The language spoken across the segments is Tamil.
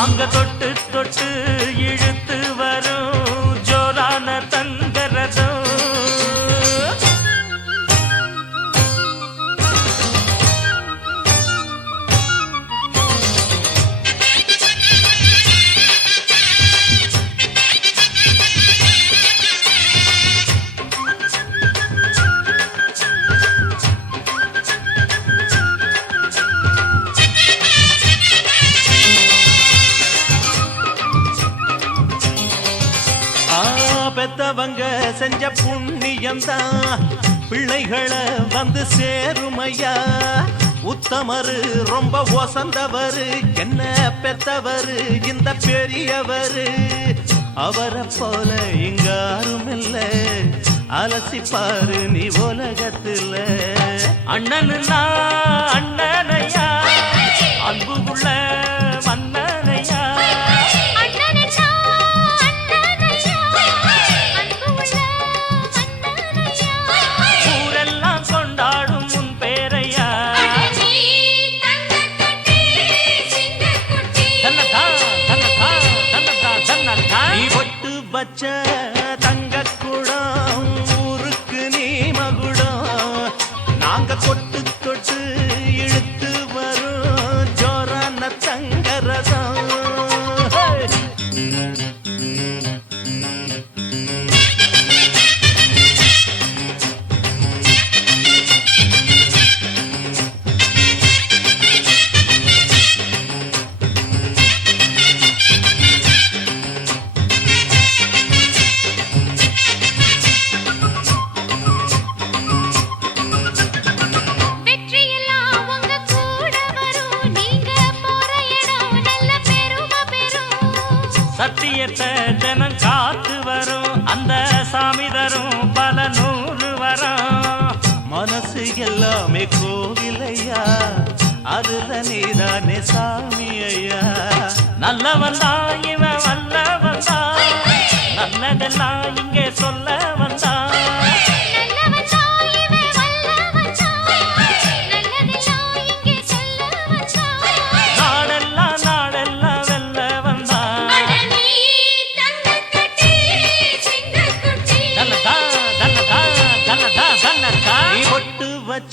அங்க தொட்டு தொட்டு இழ பெத்தவங்க செஞ்ச புண்ணியம்தான். பிள்ளைகளை வந்து சேருமையா? உத்தமரு ரொம்ப ஒசந்தவரு. என்ன பெத்தவரு? இந்த பெரியவரு. அவரை போல இங்க யாரும் அலசிப்பாரு நீ உலகத்துல. அண்ணனுன்னா அண்ணன் வச்ச சத்தியத்தை ஜனம் காத்து வரும். அந்த சாமி தரும் பல நூறு வரும். மனசு எல்லாமே கோவிலையா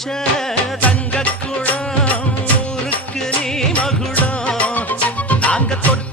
வச்ச தங்க குடம் ஊருக்கு நீ மகுடம். நாங்க தொட்டு தொட்டு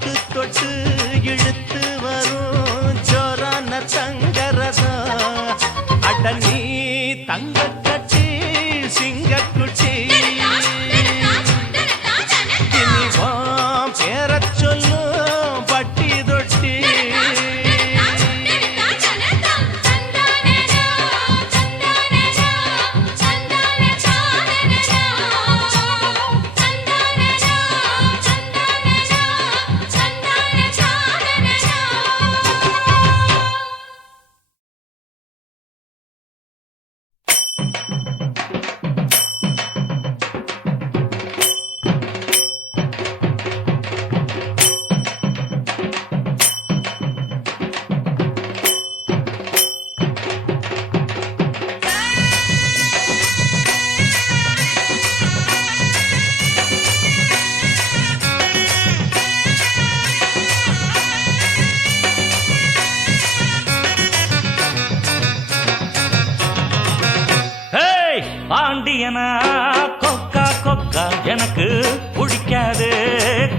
எனக்கு பிடிக்காது.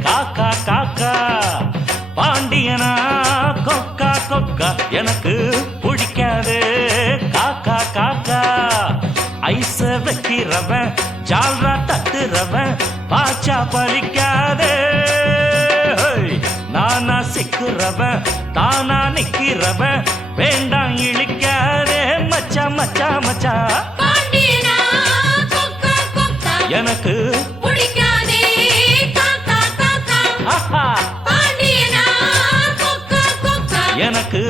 காக்கா காக்கா பாண்டியனா கொக்கா கொக்கா எனக்கு பிடிக்காது. காக்கா காக்கா ஐச வைக்கிறவன் ஜால்ரா தட்டுறவன் பாச்சா பலிக்காதே ஹேய், நானா சிக்குறவன் தானா நிக்கிறவன் வேண்டாம் இழிக்காதே. மச்சா மச்சா மச்சா. எனக்கு எனக்கு